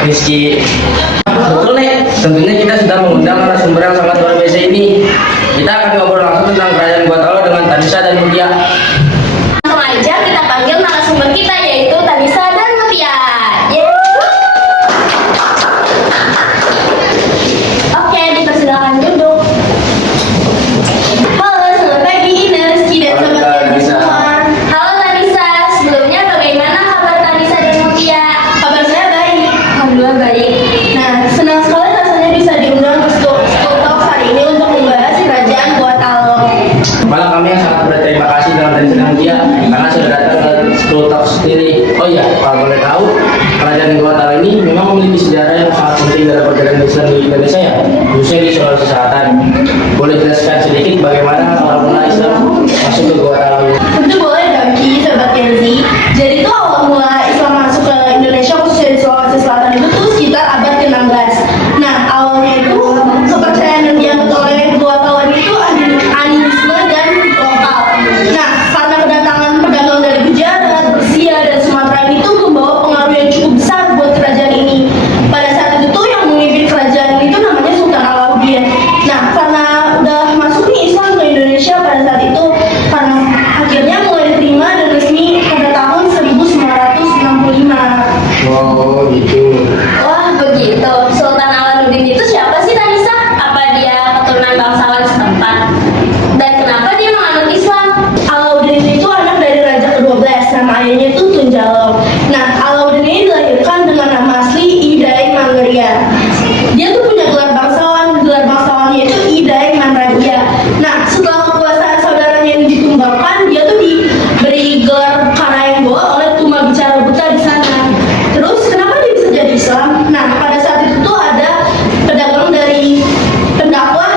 Rizky. Betul nih, tentunya kita sudah mengundang narasumber yang sangat luar biasa ini. Kita akan ngobrol langsung tentang kerajaan Gotalo dengan Tanisa dan Mutia. Langsung aja kita panggil narasumber kita yaitu Tanisa dan Mutia. Oke, dipersilakan duduk. Halo, selamat pagi Ina, Rizky dan sobat Tanisa semua. Halo Tanisa, sebelumnya bagaimana kabar Tanisa dan Mutia? Kabar saya baik, alhamdulillah baik. Nah, senang sekali rasanya bisa diundang ke School Talks hari ini untuk membahas kerajaan Gotalo. Malah kami yang sangat berterima kasih dengan Tanisa dan Mutia karena sudah datang ke School Talks sendiri. Oh iya, kalau boleh tahu, kerajaan Gotalo ini memang memiliki sejarah yang sangat penting dalam perjalanan Islam di Indonesia ya, khususnya di Sulawesi Selatan. Boleh jelaskan sedikit bagaimana awal mula Islam masuk ke Gotalo? Tentu boleh dong Ki, Sobat Kenzi. Jadi itu awal mula Islam masuk ke Indonesia khususnya di Sulawesi Selatan itu tuh sekitar abad ke-16. Nah, awalnya itu kepercayaan yang dianut oleh Gotalo itu animisme dan lokal. Nah, karena kedatangan pedagang dari Gujarat, Persia, dan Sumatera ini tuh membawa pengaruh yang cukup besar buat kerajaan ini. Pada saat itu tuh yang memimpin kerajaan ini tuh namanya Sultan Alauddin. Nah, karena udah masuk nih Islam ke Indonesia pada saat itu, karena akhirnya mulai diterima dan resmi pada tahun 1965. Oh gitu. Wah, begitu. Sultan Alauddin itu siapa sih Tanisa? Apa dia keturunan bangsawan setempat? Dan kenapa dia menganut Islam? Alauddin itu anak dari raja ke-12, nama ayahnya itu Tunjalong. Nah, Alauddin ini dilahirkan dengan nama asli Idai Manggaria. Dia tuh punya gelar bangsawannya itu Idai Manraja. Nah, setelah kekuasaan saudaranya ini ditumbangkan, dia tuh diberi gelar Karayenggo oleh Tuma Bicara Buta di sana. Terus kenapa dia bisa jadi Islam? Nah, pada saat itu tuh ada pendakwah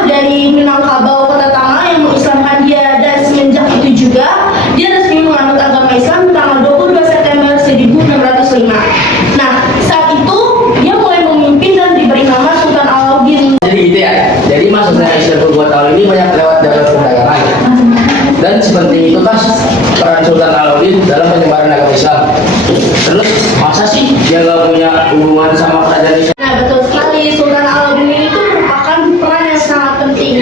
dari Minangkabau Kota Tama yang mengislamkan dia, dan semenjak itu juga dia resmi menganut agama Islam tanggal 22 September 1605. Nah, saat itu dia mulai memimpin dan diberi nama Sultan Alauddin. Jadi gitu ya. Jadi maksudnya Islam ke Gotalo ini banyak lewat jalur perdagangan. Dan sepenting itu kan peran Sultan Alauddin dalam penyebaran agama Islam. Terus masa sih dia nggak punya hubungan sama kerajaan Islam? Nah, betul sekali. Sultan Alauddin ini tuh merupakan peran yang sangat penting.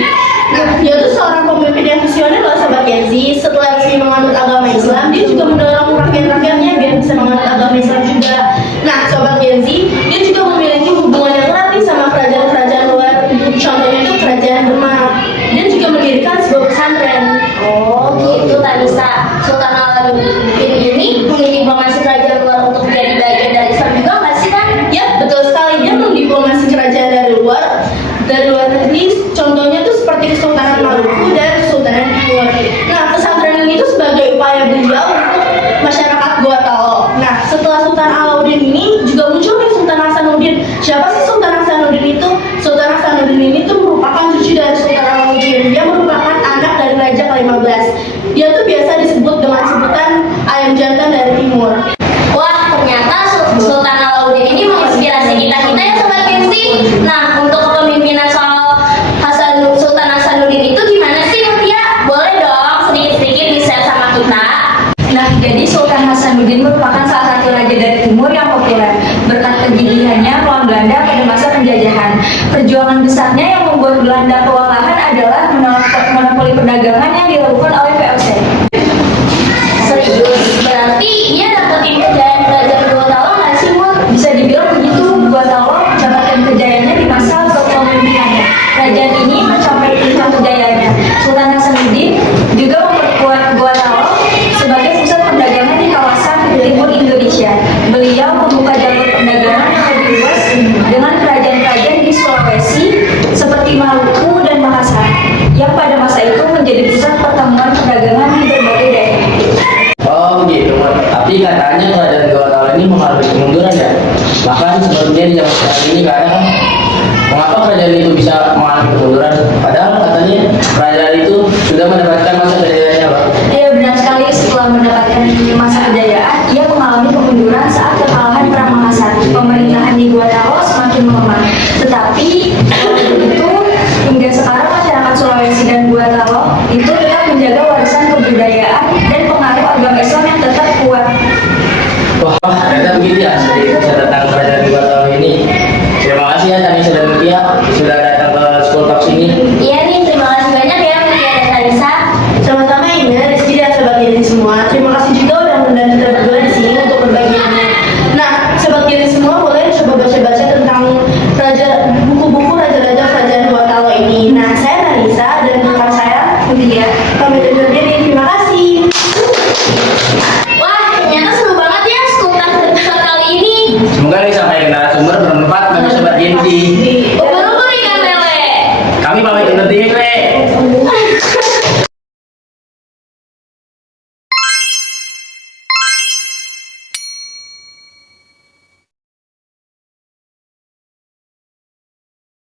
Nah, dia tuh seorang pemimpin yang visioner loh Sobat Kenzi. Setelah resmi menganut agama Islam, dia juga mendorong rakyat-rakyatnya biar bisa menganut agama Islam juga. Nah, Sobat Kenzi, dia juga memiliki hubungan yang erat sama kerajaan-kerajaan luar. Contohnya itu kerajaan Demak. Dia juga mendirikan sebuah pesantren. Oh, gitu Tanisa. Sultan Alauddin ini mendiplomasi kerajaan luar untuk menjadi bagian dari Islam juga nggak sih kan? Ya, betul sekali. Dia mendiplomasi kerajaan dari luar negeri. Contohnya tuh seperti Kesultanan Maluku dan Kesultanan Timur. Nah, pesantren ini tuh sebagai upaya beliau untuk masyarakat Gotalo. Nah, setelah Sultan Alauddin ini juga muncul nih Sultan Hasanuddin. Siapa sih Sultan Hasanuddin itu? Sultan Hasanuddin ini tuh merupakan cucu dari Sultan Alauddin. Dia merupakan anak dari Raja ke-15. Dia tuh biasa disebut dengan sebutan ayam jantan dari timur. Wah, ternyata Sultan Alauddin ini menginspirasi kita-kita ya Sobat Kenzi. Nah, untuk kepemimpinan soal Sultan Hasanuddin itu gimana sih Mutia? Boleh dong sedikit-sedikit di-share sama kita. Nah, jadi Sultan Hasanuddin merupakan salah satu raja dari timur yang populer berkat kegigihannya melawan Belanda pada masa penjajahan. Perjuangan besarnya yang membuat Belanda kewalahan adalah menolak monopoli perdagangan yang dilakukan oleh VOC. Serius? Berarti dia dapetin kejayaan kerajaan Gotalo nggak sih, Mut? Bisa dibilang begitu, Gotalo mendapatkan kejayaannya di masa kepemimpinannya. Kerajaan ini mencapai puncak kejayaannya. Sultan Hasanuddin juga memperkuat Gotalo sebagai pusat perdagangan di kawasan timur Indonesia. Beliau membuka jalur perdagangan yang lebih luas dengan kerajaan-kerajaan di Sulawesi seperti Maluku dan Makassar, yang pada masa itu menjadi pusat pertemuan perdagangan di berbagai daerah. Oh gitu. Tapi katanya kerajaan Gotalo ini mengalami kemunduran ya. Bahkan sebelumnya di zaman sekarang ini kadang mengapa kerajaan itu bisa mengalami kemunduran? Padahal katanya kerajaan itu sudah mendapatkan masa kejayaannya, Pak. Iya, benar sekali. Setelah mendapatkan masa kejayaan, ia mengalami kemunduran saat kekalahan Perang Makassar. Pemerintahan di Gotalo semakin melemah. Tetapi itu hingga sekarang masyarakat Sulawesi dan Gotalo itu tetap menjaga warisan kebudayaan dan pengaruh agama Islam yang tetap kuat. Wah, ternyata begitu ya. Jadi bisa tentang kerajaan Gotalo ini. sobat Gen Z. Ubur-ubur ikan lele. Kami pamit undur diri, Le.